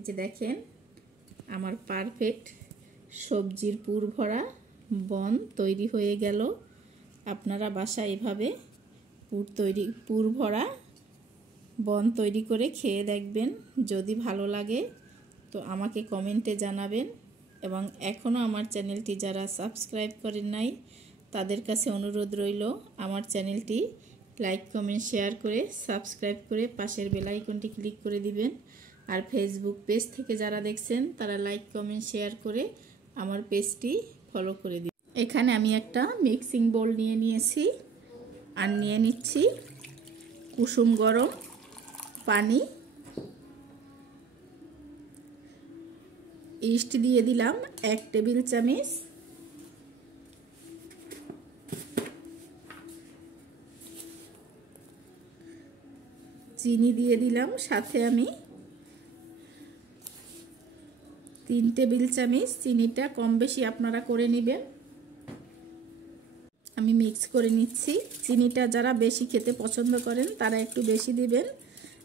এই যে দেখেন আমার পারফেক্ট সবজির পুর ভরা বন তৈরি হয়ে গেল। আপনারা বাসায় এভাবে পুর ভরা বন তৈরি করে খেয়ে দেখবেন। যদি ভালো লাগে তো আমাকে কমেন্টে জানাবেন, এবং এখনও আমার চ্যানেলটি যারা সাবস্ক্রাইব করেন নাই তাদের কাছে অনুরোধ রইল আমার চ্যানেলটি লাইক কমেন্ট শেয়ার করে সাবস্ক্রাইব করে পাশের বেল আইকনটি ক্লিক করে দিবেন। আর ফেসবুক পেজ থেকে যারা দেখছেন তারা লাইক কমেন্ট শেয়ার করে আমার পেজটি ফলো করে দিন। এখানে আমি একটা মিক্সিং বোল নিয়ে নিয়েছি আর নিয়ে নিচ্ছি কুসুম গরম পানি। ইস্ট দিয়ে দিলাম 1 টেবিল চামচ, চিনি দিয়ে দিলাম সাথে আমি 3 টেবিল চামচ। চিনিটা কম বেশি আপনারা করে নেবেন। আমি মিক্স করে নিচ্ছি। চিনিটা যারা বেশি খেতে পছন্দ করেন তারা একটু বেশি দিবেন,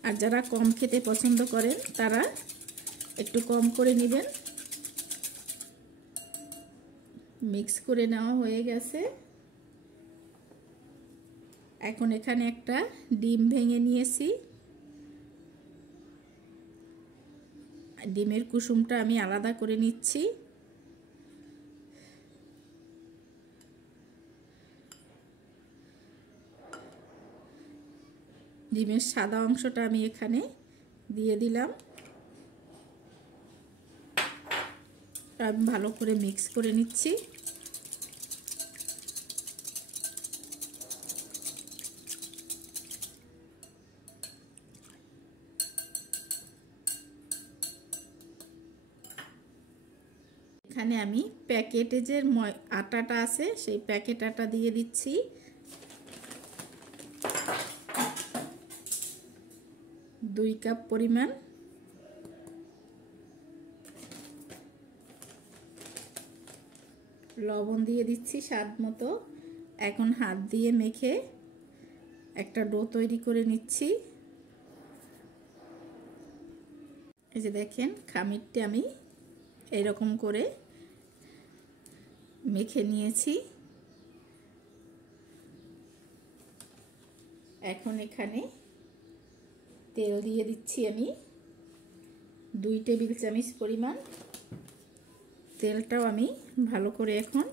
আর যারা কম খেতে পছন্দ করেন তারা একটু কম করে নেবেন। মিক্স করে নেওয়া হয়ে গেছে। এখন এখানে একটা ডিম ভেঙে নিয়েছি। ডিমের কুসুমটা আমি আলাদা করে নিচ্ছি। ডিমের সাদা অংশটা আমি এখানে দিয়ে দিলাম। আমি ভালো করে মিক্স করে নিচ্ছি। এখানে আমি প্যাকেটে যে আটাটা আছে সেই প্যাকেট আটা দিয়ে দিচ্ছি। দুই কাপ পরিমাণ। লবণ দিয়ে দিচ্ছি স্বাদ মতো। এখন হাত দিয়ে মেখে একটা ডো তৈরি করে নিচ্ছি। এই যে দেখেন খামিরটি আমি এইরকম করে মেখে নিয়েছি। এখন এখানে তেল দিয়ে দিচ্ছি আমি 2 টেবিল চামচ পরিমাণ। তেলটাও আমি ভালো করে এখন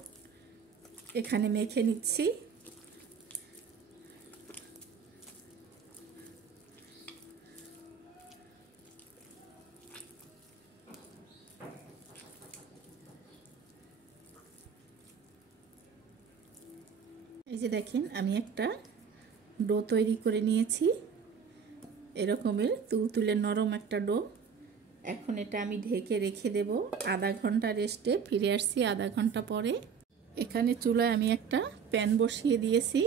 এখানে মেখে নিচ্ছি। এই যে দেখেন আমি একটা ডো তৈরি করে নিয়েছি, এরকমের তুলতুলে নরম একটা ডো। এখন এটা আমি ঢেকে রেখে দেব আধা ঘন্টা রেস্টে। ফিরে আসছি আধা ঘন্টা পরে। এখানে চুলায় আমি একটা প্যান বসিয়ে দিয়েছি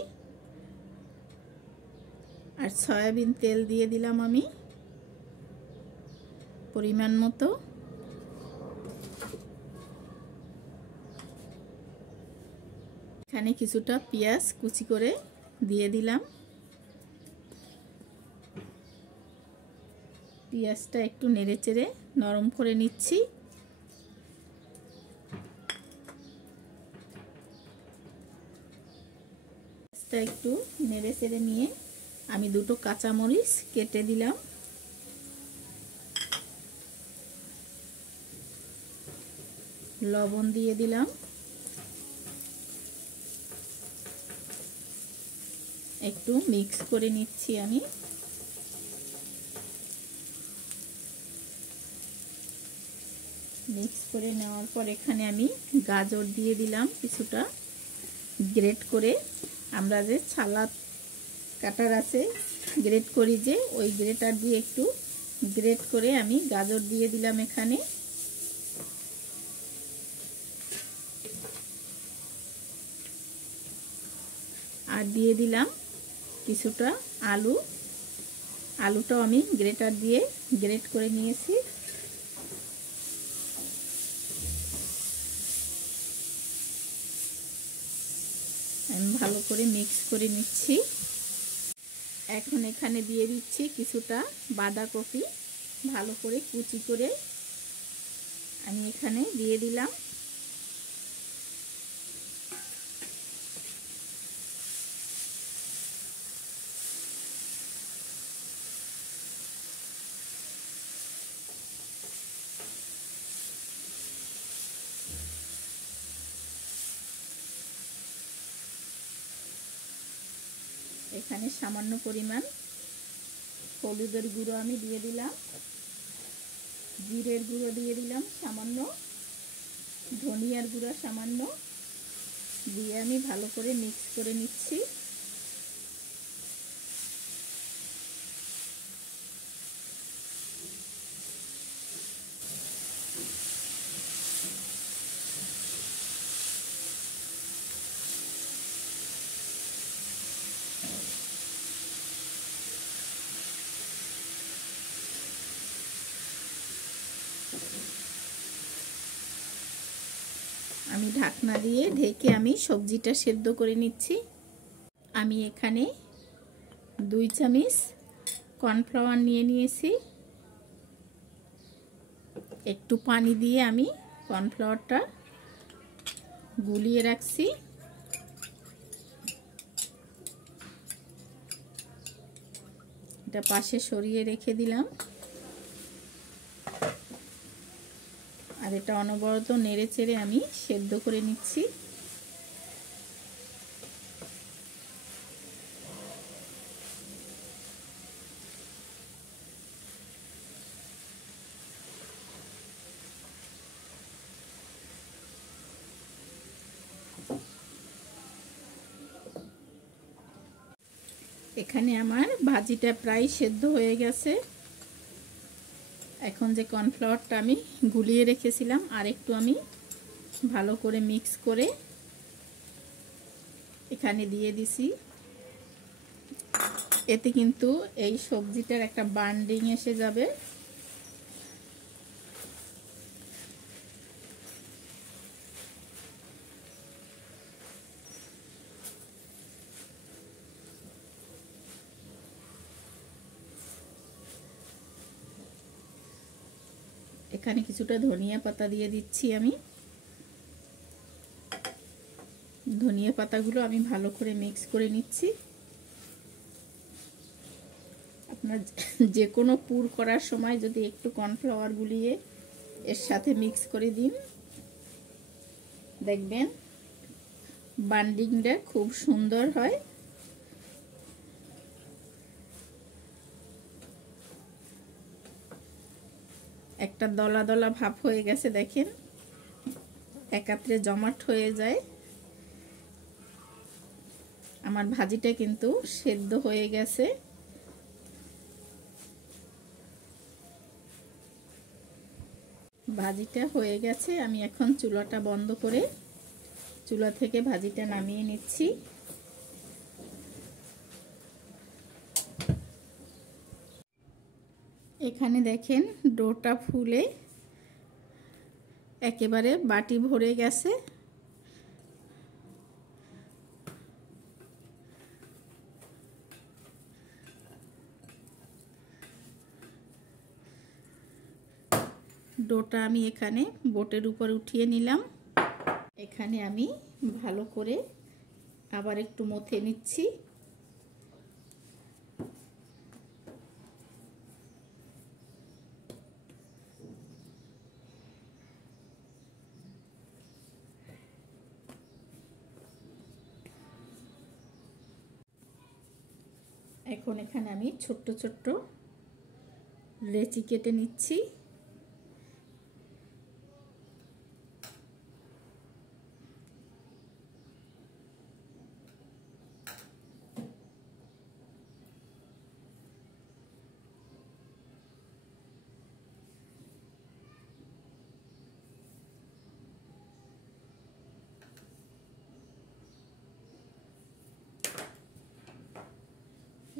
আর সয়াবিন তেল দিয়ে দিলাম আমি পরিমাণ মতো। এখানে কিছুটা পেঁয়াজ কুচি করে দিয়ে দিলাম। পেঁয়াজটা একটু নেড়েচেড়ে নরম করে নিচ্ছি। পেঁয়াজটা একটু নেড়েচেড়ে নিয়ে আমি 2টো কাঁচামরিচ কেটে দিলাম। লবণ দিয়ে দিলাম। একটু মিক্স করে নিচ্ছি আমি। মিক্স করে নেওয়ার পর এখানে আমি গাজর দিয়ে দিলাম কিছুটা গ্রেট করে। আমরা যে সালাদ কাটার আছে গ্রেট করি যে, ওই গ্রেটার দিয়ে একটু গ্রেট করে আমি গাজর দিয়ে দিলাম এখানে। আর দিয়ে দিলাম কিছুটা আলু। আলুটাও আমি গ্রেটার দিয়ে গ্রেট করে নিয়েছি। আমি ভালো করে মিক্স করে নিচ্ছি। এখন এখানে দিয়ে দিচ্ছি কিছুটা বাঁধাকপি। ভালো করে কুচি করে আমি এখানে দিয়ে দিলাম। এখানে সামান্য পরিমাণ হলুদের গুঁড়ো আমি দিয়ে দিলাম, জিরের গুঁড়ো দিয়ে দিলাম সামান্য, ধনিয়ার গুঁড়ো সামান্য দিয়ে আমি ভালো করে মিক্স করে নিচ্ছি। আমি ঢাকনা দিয়ে ঢেকে আমি সবজিটা সেদ্ধ করে নিচ্ছি। আমি এখানে 2 চামচ কর্নফ্লাওয়ার নিয়ে নিয়েছি। একটু পানি দিয়ে আমি কর্নফ্লাওয়ারটা গুলিয়ে রাখছি। এটা পাশে সরিয়ে রেখে দিলাম। আর এটা অনবরত নেড়ে চেড়ে আমি সেদ্ধ করে নিচ্ছি। এখানে আমার ভাজিটা প্রায় সেদ্ধ হয়ে গেছে। এখন যে কর্নফ্লাওয়ারটা আমি গুলিয়ে রেখেছিলাম আর একটু আমি ভালো করে মিক্স করে এখানে দিয়ে দিছি। এতে কিন্তু এই সবজিটার একটা বান্ডিং এসে যাবে। এখানে কিছুটা ধনিয়া পাতা দিয়ে দিচ্ছি আমি। ধনিয়া পাতাগুলো আমি ভালো করে মিক্স করে নিচ্ছি। আপনার যে কোনো পুর করার সময় যদি একটু কর্নফ্লাওয়ার গুলিয়ে এর সাথে মিক্স করে দিন, দেখবেন বান্ডিংটা খুব সুন্দর হয়। একটা দলা দলা ভাব হয়ে গেছে, দেখেন একাত্রে জমাট হয়ে যায়। আমার ভাজিটা কিন্তু সেদ্ধ হয়ে গেছে। ভাজিটা হয়ে গেছে। আমি এখন চুলাটা বন্ধ করে চুলা থেকে ভাজিটা নামিয়ে নিচ্ছি। এখানে দেখেন ডোটা ফুলে একেবারে বাটি ভরে গেছে। ডোটা আমি এখানে বোটের উপর উঠিয়ে নিলাম। এখানে আমি ভালো করে আবার একটু মথে নিচ্ছি। এখন এখানে আমি ছোট্ট ছোট্ট লেচি কেটে নিচ্ছি।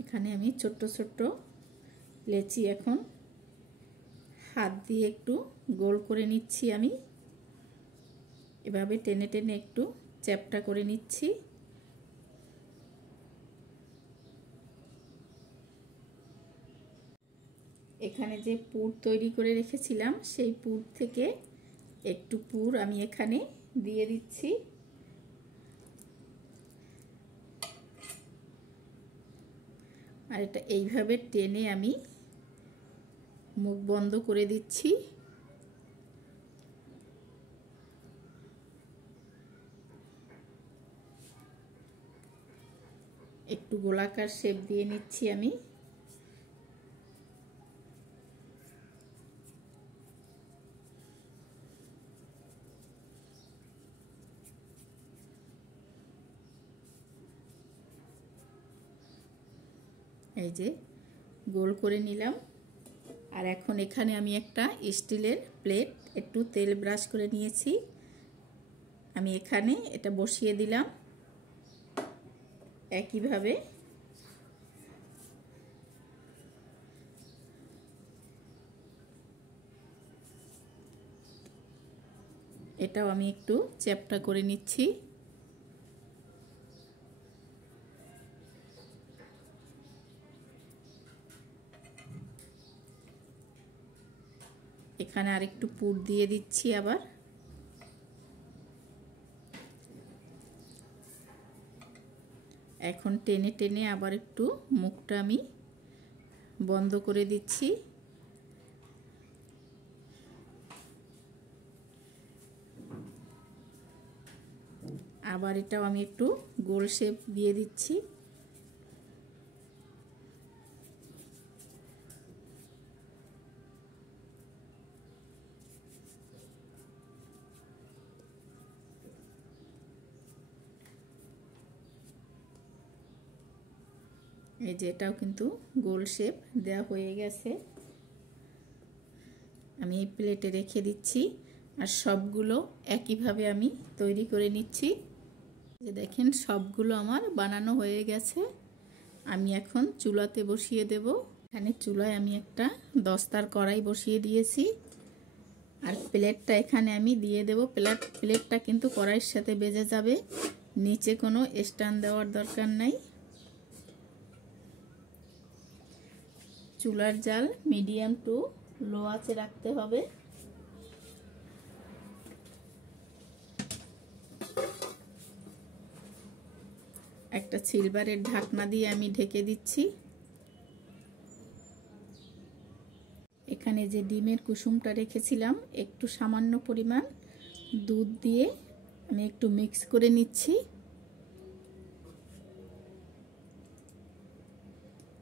এখানে আমি ছোট্ট ছোট্ট লেচি এখন হাত দিয়ে একটু গোল করে নিচ্ছি। আমি এভাবে টেনে টেনে একটু চ্যাপটা করে নিচ্ছি। এখানে যে পুর তৈরি করে রেখেছিলাম সেই পুর থেকে একটু পুর আমি এখানে দিয়ে দিচ্ছি। আর এটা এইভাবে টেনে আমি মুখ বন্ধ করে দিচ্ছি। একটু গোলাকার শেপ দিয়ে নিচ্ছি আমি। এই যে গোল করে নিলাম। আর এখন এখানে আমি একটা স্টিলের প্লেট একটু তেল ব্রাশ করে নিয়েছি, আমি এখানে এটা বসিয়ে দিলাম। একইভাবে এটাও আমি একটু চ্যাপ্টা করে নিচ্ছি। এখানে আরেকটু পুর দিয়ে দিচ্ছি আবার। এখন টেনে টেনে আবার একটু মুখটা আমি বন্ধ করে দিচ্ছি। আবার এটাও আমি একটু গোল শেপ দিয়ে দিচ্ছি। এই যে এটাও কিন্তু গোল শেপ দেওয়া হয়ে গেছে। আমি এই প্লেটে রেখে দিচ্ছি। আর সবগুলো একইভাবে আমি তৈরি করে নিচ্ছি। যে দেখেন সবগুলো আমার বানানো হয়ে গেছে। আমি এখন চুলাতে বসিয়ে দেব। এখানে চুলায় আমি একটা দস্তার কড়াই বসিয়ে দিয়েছি। আর প্লেটটা এখানে আমি দিয়ে দেব। প্লেটটা কিন্তু কড়াইয়ের সাথে বেজে যাবে, নিচে কোনো স্ট্যান্ড দেওয়ার দরকার নাই। চুলার জাল মিডিয়াম টু লো আঁচে রাখতে হবে। একটা সিলভারের ঢাকনা দিয়ে আমি ঢেকে দিচ্ছি। এখানে যে ডিমের কুসুমটা রেখেছিলাম একটু সামান্য পরিমাণ দুধ দিয়ে আমি একটু মিক্স করে নিচ্ছি।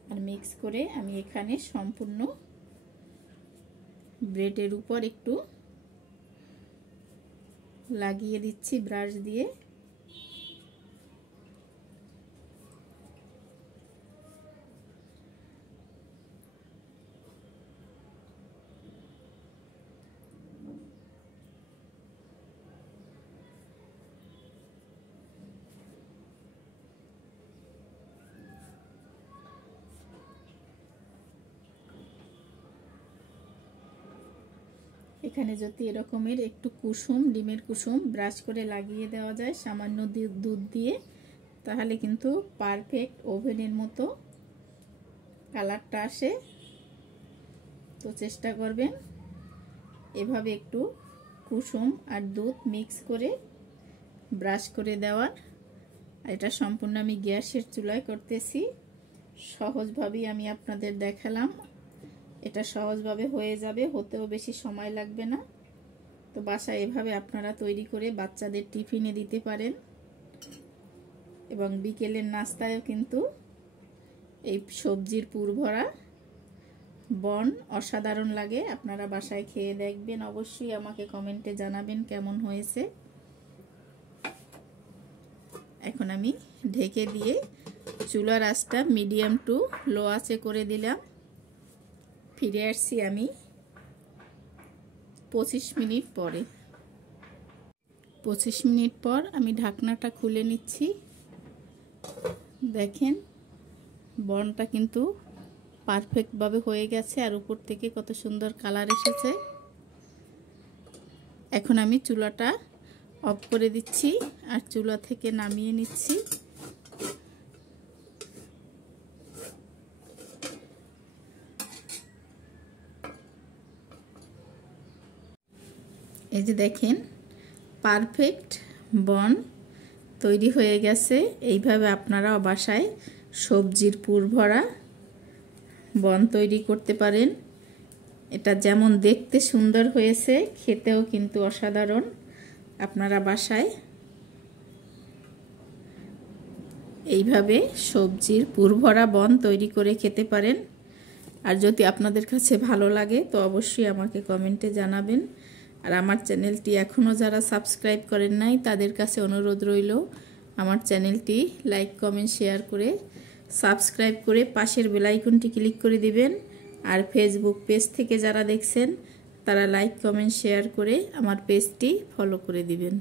আর মিক্স করে আমি এখানে সম্পূর্ণ ব্রেডের উপর একটু লাগিয়ে দিচ্ছি ব্রাশ দিয়ে। এখানে যদি এরকমের একটু কুসুম, ডিমের কুসুম ব্রাশ করে লাগিয়ে দেওয়া যায় সামান্য দুধ দিয়ে, তাহলে কিন্তু পারফেক্ট ওভেনের মতো কালারটা আসে। তো চেষ্টা করবেন এভাবে একটু কুসুম আর দুধ মিক্স করে ব্রাশ করে দেওয়ার। আর এটা সম্পূর্ণ আমি গ্যাসের চুলায় করতেছি। সহজভাবেই আমি আপনাদের দেখালাম। এটা সহজভাবে হয়ে যাবে, হতেও বেশি সময় লাগবে না। তো বাসায় এভাবে আপনারা তৈরি করে বাচ্চাদের টিফিনে দিতে পারেন এবং বিকেলের নাস্তায়ও কিন্তু এই সবজির পুর ভরা বন অসাধারণ লাগে। আপনারা বাসায় খেয়ে দেখবেন, অবশ্যই আমাকে কমেন্টে জানাবেন কেমন হয়েছে। এখন আমি ঢেকে দিয়ে চুলার আঁচটা মিডিয়াম টু লো আঁচে করে দিলাম। ফিরে আসছি আমি 25 মিনিট পরে। 25 মিনিট পর আমি ঢাকনাটা খুলে নিচ্ছি। দেখেন বনটা কিন্তু পারফেক্টভাবে হয়ে গেছে আর উপর থেকে কত সুন্দর কালার এসেছে। এখন আমি চুলাটা অফ করে দিচ্ছি আর চুলা থেকে নামিয়ে নিচ্ছি। এই যে দেখেন পারফেক্ট বন তৈরি হয়ে গেছে। এইভাবে আপনারাও বাসায় সবজির পুর ভরা বন তৈরি করতে পারেন। এটা যেমন দেখতে সুন্দর হয়েছে, খেতেও কিন্তু অসাধারণ। আপনারা বাসায় এইভাবে সবজির পুর ভরা বন তৈরি করে খেতে পারেন। আর যদি আপনাদের কাছে ভালো লাগে তো অবশ্যই আমাকে কমেন্টে জানাবেন। আর আমার চ্যানেলটি এখনও যারা সাবস্ক্রাইব করেন নাই তাদের কাছে অনুরোধ রইল আমার চ্যানেলটি লাইক কমেন্ট শেয়ার করে সাবস্ক্রাইব করে পাশের বেল আইকনটি ক্লিক করে দিবেন। আর ফেসবুক পেজ থেকে যারা দেখছেন তারা লাইক কমেন্ট শেয়ার করে আমার পেজটি ফলো করে দিবেন।